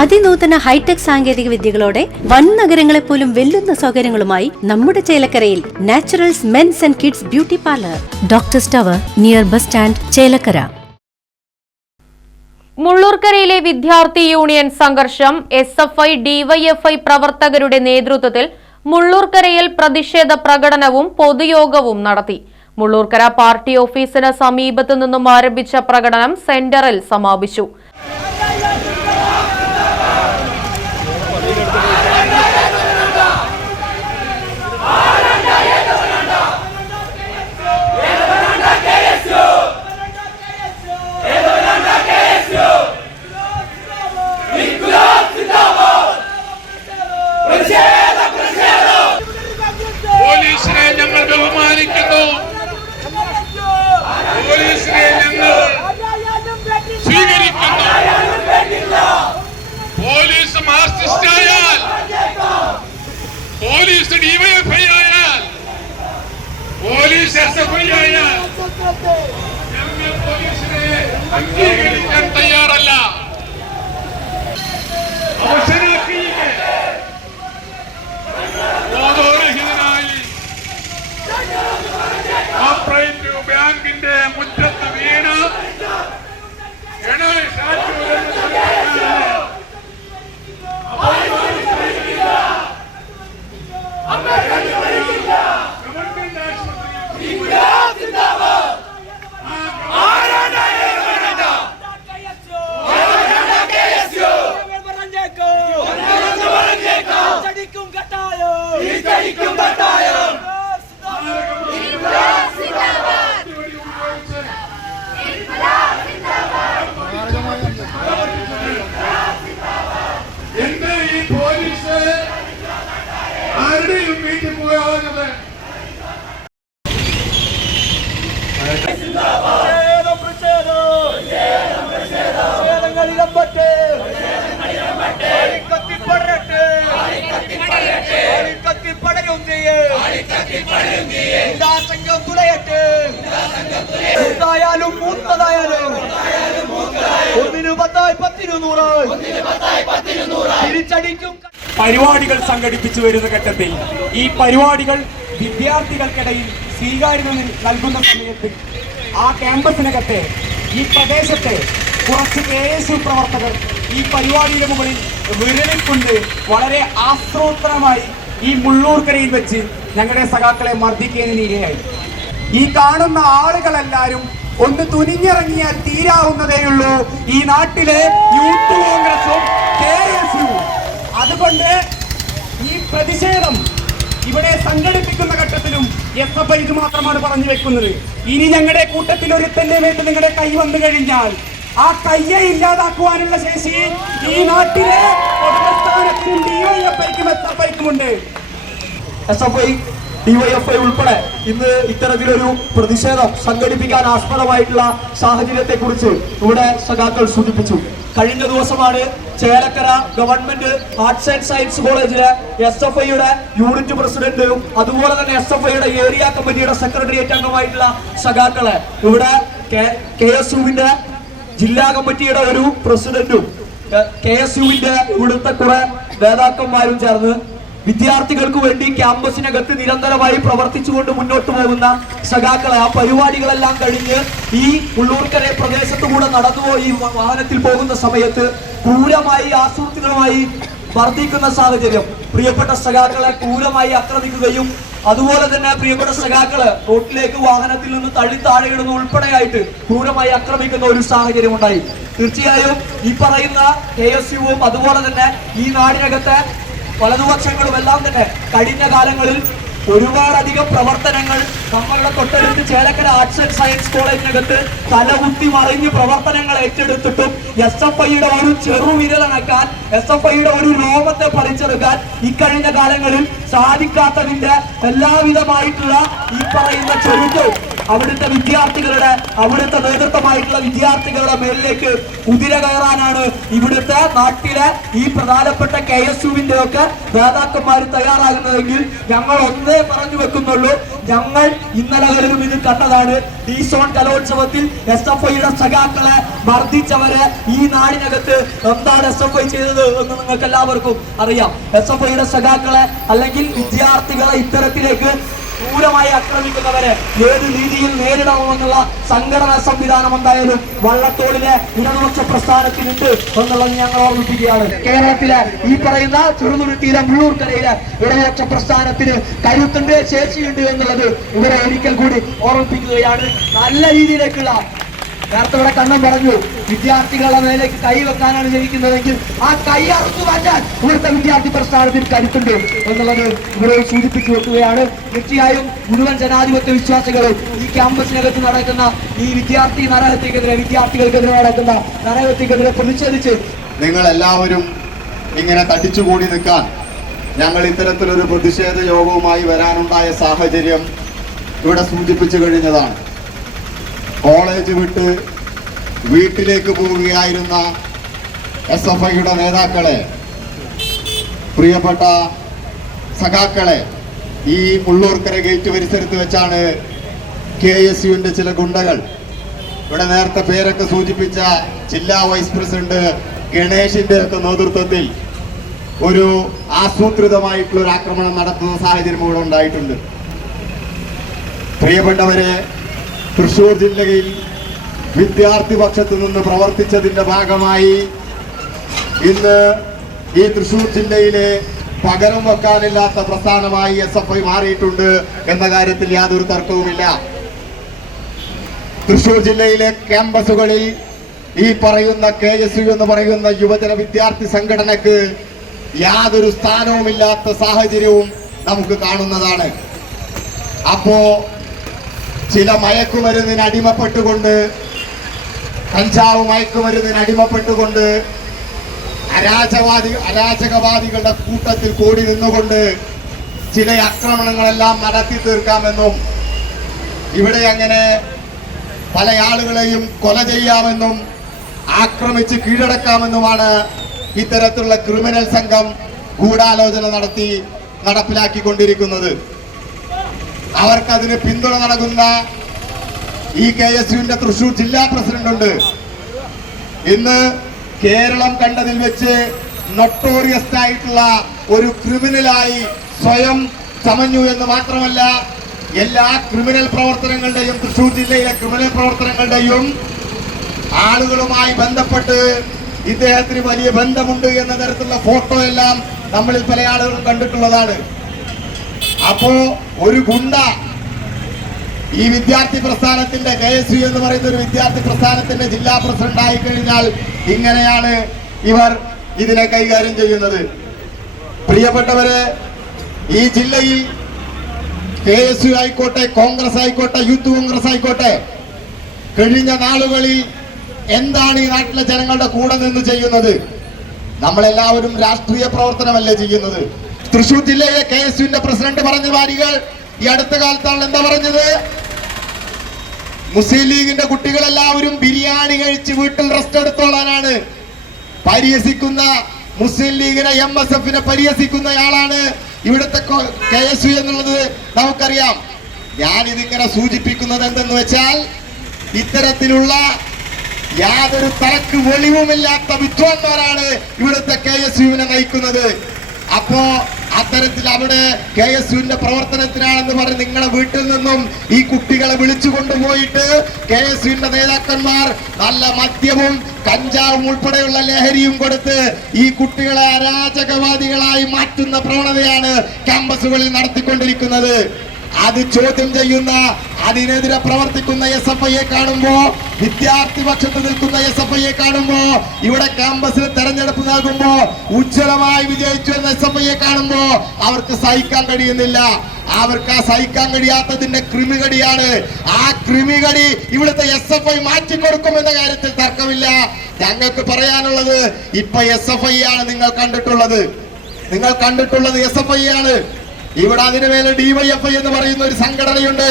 അതിനൂതന hi tech സാങ്കേതിക വിദ്യകളോടെ വൻ നഗരങ്ങളെ പോലും വെല്ലുന്ന സൗകര്യങ്ങളുമായി നമ്മുടെ ചേലക്കരയിൽ Naturals men's and kids beauty parlour. Doctor സ്റ്റവർ near bus stand Chelakkara. മുള്ളൂർക്കരയിലെ വിദ്യാർത്ഥി യൂണിയൻ സംഘർഷം എസ് എഫ് ഐ ഡിവൈഎഫ്ഐ പ്രവർത്തകരുടെ നേതൃത്വത്തിൽ മുള്ളൂർക്കരയിൽ പ്രതിഷേധ പ്രകടനവും പൊതുയോഗവും നടത്തി. മുള്ളൂർക്കര പാർട്ടി ഓഫീസിന് സമീപത്തു നിന്നും ആരംഭിച്ച പ്രകടനം സെന്ററിൽ സമാപിച്ചു പോലീസിനെ ഞങ്ങൾ ബഹുമാനിക്കുന്നു പോലീസിനെ ഞങ്ങൾ സ്വീകരിക്കുന്നു പോലീസ് മാർക്സിസ്റ്റ് ആയാൽ പോലീസ് ഡിവൈഎഫ്ഐ ആയാൽ പോലീസ് എസ് എഫ് ഐ ആയാൽ ഞങ്ങൾ പോലീസിനെ അംഗീകരിക്കാൻ തയ്യാറല്ല പരിപാടികൾ സംഘടിപ്പിച്ചു വരുന്ന ഘട്ടത്തിൽ ഈ പരിപാടികൾ വിദ്യാർത്ഥികൾക്കിടയിൽ സ്വീകാര്യത നൽകുന്ന സമയത്ത് ആ ക്യാമ്പസിനകത്തെ ഈ പ്രദേശത്തെ കുറച്ച് കെ എസ് യു പ്രവർത്തകർ ഈ പരിപാടിയുടെ മുകളിൽ വിരലിക്കൊണ്ട് വളരെ ആസൂത്രണമായി ഈ മുള്ളൂർക്കരയിൽ വെച്ച് ഞങ്ങളുടെ സഖാക്കളെ മർദ്ദിക്കുന്നതിന് ഇരയായി ഈ കാണുന്ന ആളുകളെല്ലാരും ഒന്ന് തുനിഞ്ഞിറങ്ങിയാൽ തീരാവുന്നതേയുള്ളൂ. ഈ നാട്ടിലെ യൂത്ത് കോൺഗ്രസും കെ എസ് യു അതുകൊണ്ട് ഈ പ്രതിഷേധം ഇവിടെ സംഘടിപ്പിക്കുന്ന ഘട്ടത്തിലും എസ് എഫ് ഇത് മാത്രമാണ് പറഞ്ഞു വെക്കുന്നത്. ഇനി ഞങ്ങളുടെ കൂട്ടത്തിൽ ഒരുത്തന്റെ മേത്ത് നിങ്ങളുടെ കൈ വന്നു കഴിഞ്ഞാൽ ആ കയ്യെ ഇല്ലാതാക്കുവാനുള്ള ശേഷി ഈ നാട്ടിലെ ഡിവൈഎഫ്ഐക്കും എസ് എഫ് ഐക്കുമുണ്ട് എസ് എഫ് ഐ ഡിവൈഎഫ്ഐ ഉൾപ്പെടെ ഇന്ന് ഇത്തരത്തിലൊരു പ്രതിഷേധം സംഘടിപ്പിക്കാൻ ആസ്പദമായിട്ടുള്ള സാഹചര്യത്തെ കുറിച്ച് ഇവിടെ സഖാക്കൾ സൂചിപ്പിച്ചു. കഴിഞ്ഞ ദിവസമാണ് Chelakkara government arts and science കോളേജിലെ എസ് എഫ് ഐയുടെ യൂണിറ്റ് പ്രസിഡന്റും അതുപോലെ തന്നെ എസ് എഫ് ഐയുടെ ഏരിയ കമ്മിറ്റിയുടെ സെക്രട്ടേറിയറ്റ് അംഗമായിട്ടുള്ള സഖാക്കളെ ഇവിടെ കെ എസ് യുവിന്റെ ജില്ലാ കമ്മിറ്റിയുടെ ഒരു പ്രസിഡന്റും കെ എസ് യുവിന്റെ ഇവിടുത്തെ കുറെ നേതാക്കന്മാരും ചേർന്ന് വിദ്യാർത്ഥികൾക്ക് വേണ്ടി ക്യാമ്പസിനകത്ത് നിരന്തരമായി പ്രവർത്തിച്ചുകൊണ്ട് മുന്നോട്ട് പോകുന്ന സഖാക്കളെ ആ പരിപാടികളെല്ലാം കഴിഞ്ഞ് ഈ ഉള്ളൂർക്കര പ്രദേശത്ത് കൂടെ നടന്നുപോയി വാഹനത്തിൽ പോകുന്ന സമയത്ത് ക്രൂരമായി ആസൂത്രിതമായി വർദ്ധിക്കുന്ന സാഹചര്യം. പ്രിയപ്പെട്ട സഖാക്കളെ ക്രൂരമായി ആക്രമിക്കുകയും അതുപോലെ തന്നെ പ്രിയപ്പെട്ട സഖാക്കൾ റോട്ടിലേക്ക് വാഹനത്തിൽ നിന്ന് തള്ളി താഴെയിടുന്ന ഉൾപ്പെടെയായിട്ട് ക്രൂരമായി ആക്രമിക്കുന്ന ഒരു സാഹചര്യം ഉണ്ടായി. തീർച്ചയായും ഈ പറയുന്ന കെ എസ് യുവും അതുപോലെ തന്നെ ഈ നാടിനകത്തെ വലതുപക്ഷങ്ങളും എല്ലാം തന്നെ കഴിഞ്ഞ കാലങ്ങളിൽ ഒരുപാടധികം പ്രവർത്തനങ്ങൾ നമ്മളുടെ തൊട്ടടുത്ത് ചേലക്കര ആർട്സ് ആൻഡ് സയൻസ് കോളേജിനകത്ത് തലകുത്തി മറിഞ്ഞ് പ്രവർത്തനങ്ങൾ ഏറ്റെടുത്തിട്ടും എസ് എഫ് ഐയുടെ ഒരു ചെറുവിരലണക്കാൻ എസ് എഫ് ഐയുടെ ഒരു രോമത്തെ പറിച്ചെടുക്കാൻ ഇക്കഴിഞ്ഞ കാലങ്ങളിൽ സാധിക്കാത്തതിന്റെ എല്ലാവിധമായിട്ടുള്ള ഈ പറയുന്ന ചെറുതും അവിടുത്തെ വിദ്യാർത്ഥികളുടെ അവിടുത്തെ നേതൃത്വമായിട്ടുള്ള വിദ്യാർത്ഥികളുടെ മേലിലേക്ക് കുതിര കയറാനാണ് ഇവിടുത്തെ നാട്ടിലെ ഈ പ്രധാനപ്പെട്ട കെ എസ് യുവിന്റെ ഒക്കെ നേതാക്കന്മാർ തയ്യാറാകുന്നതെങ്കിൽ ഞങ്ങൾ ഒന്നേ പറഞ്ഞു വെക്കുന്നുള്ളൂ. ഞങ്ങൾ ഇന്നലെ വരും ഇത് കണ്ടതാണ്. ഡി സോൺ കലോത്സവത്തിൽ എസ് എഫ് ഐയുടെ സഖാക്കളെ മർദ്ദിച്ചവരെ ഈ നാടിനകത്ത് എന്താണ് എസ് എഫ് ഐ ചെയ്തത് എന്ന് നിങ്ങൾക്ക് എല്ലാവർക്കും അറിയാം. എസ് എഫ് ഐയുടെ സഖാക്കളെ അല്ലെങ്കിൽ വിദ്യാർത്ഥികളെ ഇത്തരത്തിലേക്ക് ക്രൂരമായി ആക്രമിക്കുന്നവരെ ഏത് രീതിയിൽ നേരിടണമെന്നുള്ള സംഘടനാ സംവിധാനം എന്തായാലും വള്ളത്തോളിലെ ഇടതുപക്ഷ പ്രസ്ഥാനത്തിനുണ്ട് എന്നുള്ളത് ഞങ്ങൾ ഓർമ്മിപ്പിക്കുകയാണ്. കേരളത്തിലെ ഈ പറയുന്ന ചെറുതുരുത്തിയിലെ മുള്ളൂർക്കരയിലെ ഇടതുപക്ഷ പ്രസ്ഥാനത്തിന് കരുത്തുണ്ട് ശേഷിയുണ്ട് എന്നുള്ളത് ഇവരെ ഒരിക്കൽ കൂടി ഓർമ്മിപ്പിക്കുകയാണ്. നല്ല രീതിയിലേക്കുള്ള നേരത്തെ ഇവിടെ കണ്ണം പറഞ്ഞു? വിദ്യാർത്ഥികളുടെ മേലേക്ക് കൈ വെക്കാനാണ് ജനിക്കുന്നതെങ്കിൽ ആ കൈ അറുത്തു മാറ്റാൻ ഇവിടുത്തെ വിദ്യാർത്ഥി പ്രസ്ഥാനത്തിൽ കരുത്തുണ്ട് എന്നുള്ളത് ഇവിടെ സൂചിപ്പിച്ചു വെക്കുകയാണ്. തീർച്ചയായും മുഴുവൻ ജനാധിപത്യ വിശ്വാസികളും ഈ ക്യാമ്പസിനകത്ത് നടക്കുന്ന ഈ വിദ്യാർത്ഥി നരഹത്യക്കെതിരെ വിദ്യാർത്ഥികൾക്കെതിരെ നടക്കുന്ന നരഹത്യക്കെതിരെ പ്രതിഷേധിച്ച് നിങ്ങൾ എല്ലാവരും ഇങ്ങനെ തടിച്ചുകൂടി നിൽക്കാൻ ഞങ്ങൾ ഇത്തരത്തിലൊരു പ്രതിഷേധ യോഗവുമായി വരാനുണ്ടായ സാഹചര്യം ഇവിടെ സൂചിപ്പിച്ചു കഴിഞ്ഞതാണ്. കോളേജ് വിട്ട് വീട്ടിലേക്ക് പോവുകയായിരുന്ന എസ് എഫ് ഐയുടെ നേതാക്കളെ പ്രിയപ്പെട്ട സഖാക്കളെ ഈ മുള്ളൂർക്കര ഗേറ്റ് പരിസരത്ത് വെച്ചാണ് കെ എസ് യുവിന്റെ ചില ഗുണ്ടകൾ. ഇവിടെ നേരത്തെ പേരൊക്കെ സൂചിപ്പിച്ച ജില്ലാ വൈസ് പ്രസിഡന്റ് ഗണേഷിന്റെ ഒക്കെ നേതൃത്വത്തിൽ ഒരു ആസൂത്രിതമായിട്ടുള്ള ഒരു ആക്രമണം നടത്തുന്ന സാഹചര്യം ഇവിടെ ഉണ്ടായിട്ടുണ്ട്. പ്രിയപ്പെട്ടവരെ തൃശൂർ ജില്ലയിൽ വിദ്യാർത്ഥി പക്ഷത്ത് നിന്ന് പ്രവർത്തിച്ചതിന്റെ ഭാഗമായി ഇന്ന് ഈ തൃശൂർ ജില്ലയിലെ പകരം വെക്കാനില്ലാത്ത പ്രസ്ഥാനമായി എസ് എഫ് ഐ മാറിയിട്ടുണ്ട് എന്ന കാര്യത്തിൽ യാതൊരു തർക്കവുമില്ല. തൃശൂർ ജില്ലയിലെ ക്യാമ്പസുകളിൽ ഈ പറയുന്ന കെ എസ് യു എന്ന് പറയുന്ന യുവജന വിദ്യാർത്ഥി സംഘടനക്ക് യാതൊരു സ്ഥാനവുമില്ലാത്ത സാഹചര്യവും നമുക്ക് കാണുന്നതാണ്. അപ്പോ ചില മയക്കുമരുന്നിന് അടിമപ്പെട്ടുകൊണ്ട് കഞ്ചാവ് മയക്കുമരുന്നിന് അടിമപ്പെട്ടുകൊണ്ട് അരാജവാദി അരാജകവാദികളുടെ കൂട്ടത്തിൽ കൂടി നിന്നുകൊണ്ട് ചില ആക്രമണങ്ങളെല്ലാം നടത്തി തീർക്കാമെന്നും ഇവിടെ അങ്ങനെ പല ആളുകളെയും കൊല ചെയ്യാമെന്നും ആക്രമിച്ച് കീഴടക്കാമെന്നുമാണ് ഇത്തരത്തിലുള്ള ക്രിമിനൽ സംഘം ഗൂഢാലോചന നടത്തി നടപ്പിലാക്കിക്കൊണ്ടിരിക്കുന്നത്. അവർക്കതിന് പിന്തുണ നൽകുന്ന ഈ കെ എസ് യുവിന്റെ തൃശൂർ ജില്ലാ പ്രസിഡന്റ് ഉണ്ട്. ഇന്ന് കേരളം കണ്ടതിൽ വെച്ച് നൊട്ടോറിയസ് ആയിട്ടുള്ള ഒരു ക്രിമിനലായി സ്വയം ചമഞ്ഞു എന്ന് മാത്രമല്ല എല്ലാ ക്രിമിനൽ പ്രവർത്തനങ്ങളുടെയും തൃശൂർ ജില്ലയിലെ ക്രിമിനൽ പ്രവർത്തനങ്ങളുടെയും ആളുകളുമായി ബന്ധപ്പെട്ട് ഇദ്ദേഹത്തിന് വലിയ ബന്ധമുണ്ട് എന്ന തരത്തിലുള്ള ഫോട്ടോ എല്ലാം നമ്മളിൽ പല ആളുകളും കണ്ടിട്ടുള്ളതാണ്. അപ്പോ ഒരു ഗുണ്ട ഈ വിദ്യാർത്ഥി പ്രസ്ഥാനത്തിന്റെ കെ എസ് എന്ന് പറയുന്ന ഒരു വിദ്യാർത്ഥി പ്രസ്ഥാനത്തിന്റെ ജില്ലാ പ്രസിഡന്റ് ആയി കഴിഞ്ഞാൽ ഇങ്ങനെയാണ് ഇവർ ഇതിനെ കൈകാര്യം ചെയ്യുന്നത്. പ്രിയപ്പെട്ടവരെ ഈ ജില്ലയിൽ കെ എസ് യു ആയിക്കോട്ടെ കോൺഗ്രസ് ആയിക്കോട്ടെ യൂത്ത് കോൺഗ്രസ് ആയിക്കോട്ടെ കഴിഞ്ഞ നാളുകളിൽ എന്താണ് ഈ നാട്ടിലെ ജനങ്ങളുടെ കൂടെ നിന്ന് ചെയ്യുന്നത്? നമ്മളെല്ലാവരും രാഷ്ട്രീയ പ്രവർത്തനമല്ലേ ചെയ്യുന്നത്? തൃശൂർ ജില്ലയിലെ കെ എസ് യുവിന്റെ പ്രസിഡന്റ് പറഞ്ഞ വാരികൾ ഈ അടുത്ത കാലത്താണ് എന്താ പറഞ്ഞത്? മുസ്ലിം ലീഗിന്റെ കുട്ടികളെല്ലാവരും ബിരിയാണി കഴിച്ച് വീട്ടിൽ റെസ്റ്റ് എടുത്തോളാനാണ്. പരിഹസിക്കുന്ന മുസ്ലിം ലീഗിനെ എം എസ് എഫിനെ പരിഹസിക്കുന്നയാളാണ് ഇവിടുത്തെ കെ എസ് യു എന്നുള്ളത്. നമുക്കറിയാം. ഞാൻ ഇതിങ്ങനെ സൂചിപ്പിക്കുന്നത് എന്തെന്ന് വെച്ചാൽ ഇത്തരത്തിലുള്ള യാതൊരു തലക്ക് വെളിവുമില്ലാത്ത വിദ്വാൻമാരാണ് ഇവിടുത്തെ കെ എസ് യുവിനെ നയിക്കുന്നത്. അപ്പോ അത്തരത്തിൽ അവിടെ കെ എസ് യുവിന്റെ പ്രവർത്തനത്തിനാണെന്ന് പറഞ്ഞ് നിങ്ങളെ വീട്ടിൽ നിന്നും ഈ കുട്ടികളെ വിളിച്ചു കൊണ്ടുപോയിട്ട് കെ എസ് യുവിന്റെ നേതാക്കന്മാർ നല്ല മദ്യവും കഞ്ചാവും ഉൾപ്പെടെയുള്ള ലഹരിയും കൊടുത്ത് ഈ കുട്ടികളെ അരാജകവാദികളായി മാറ്റുന്ന പ്രവണതയാണ് ക്യാമ്പസുകളിൽ നടത്തിക്കൊണ്ടിരിക്കുന്നത്. അത് ചോദ്യം ചെയ്യുന്ന അതിനെതിരെ പ്രവർത്തിക്കുന്ന എസ് എഫ് ഐയെ കാണുമ്പോ വിദ്യാർത്ഥി പക്ഷത്ത് നിൽക്കുന്ന എസ് എഫ് ഐയെ കാണുമ്പോ ഇവിടെ ക്യാമ്പസിൽ തെരഞ്ഞെടുപ്പ് നൽകുമ്പോ ഉജ്ജ്വലമായി വിജയിച്ചു എന്ന എസ് എഫ് ഐയെ കാണുമ്പോ അവർക്ക് സഹിക്കാൻ കഴിയുന്നില്ല. അവർക്ക് ആ സഹിക്കാൻ കഴിയാത്തതിന്റെ കൃമികടിയാണ്. ആ കൃമികടി ഇവിടുത്തെ എസ് എഫ് ഐ മാറ്റിക്കൊടുക്കുമെന്ന കാര്യത്തിൽ തർക്കമില്ല. ഞങ്ങൾക്ക് പറയാനുള്ളത് ഇപ്പൊ എസ് എഫ് ഐ ആണ് നിങ്ങൾ കണ്ടിട്ടുള്ളത്. നിങ്ങൾ കണ്ടിട്ടുള്ളത് എസ് എഫ് ഐ ആണ്. ഇവിടെ അതിന് മേലെ ഡിവൈഎഫ്ഐ എന്ന് പറയുന്ന ഒരു സംഘടനയുണ്ട്.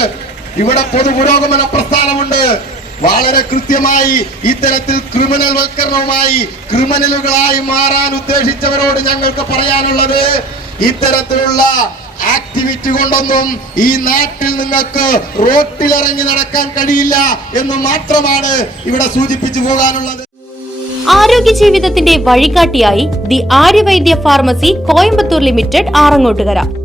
ഇവിടെ പൊതു പുരോഗമന പ്രസ്ഥാനമുണ്ട്. വളരെ കൃത്യമായി ഇത്തരത്തിൽ ക്രിമിനൽ വൽക്കരണവുമായി ക്രിമിനലുകളായി മാറാൻ ഉദ്ദേശിച്ചവരോട് ഞങ്ങൾക്ക് പറയാനുള്ളത് ഇത്തരത്തിലുള്ള ആക്ടിവിറ്റി കൊണ്ടൊന്നും ഈ നാട്ടിൽ നിങ്ങൾക്ക് റോട്ടിലിറങ്ങി നടക്കാൻ കഴിയില്ല എന്ന് മാത്രമാണ് ഇവിടെ സൂചിപ്പിച്ചു പോകാനുള്ളത്. ആരോഗ്യ ജീവിതത്തിന്റെ വഴികാട്ടിയായി the Aryavaidya pharmacy Coimbatore limited Arangottukara.